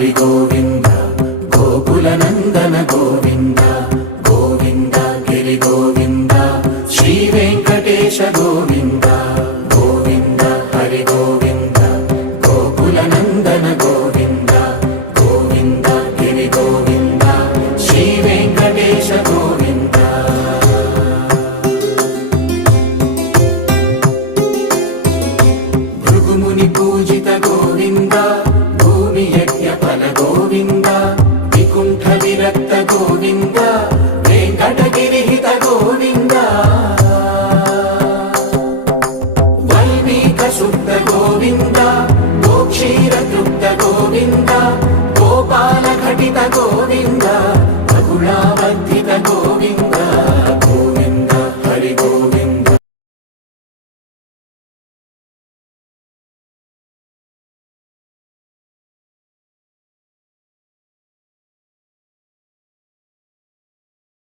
హరి గోవింద గోకుల నందన గోవింద గోవింద గిరి గోవింద శ్రీ వెంకటేశ గోవింద గోవింద హరి గోవింద గోకుల నందన గోవింద గోవింద గిరి గోవింద శ్రీ వెంకటేశ గోవింద భృగుముని పూజిత గోవింద భూమి యజ్ఞ ఫల గోవింద వికుంఠ విరక్త గోవింద వెంకటగిరిహిత గోవింద వల్మీక శుద్ధ గోవింద గోక్షీర తృప్త గోవింద గోపాల ఘటిత గోవింద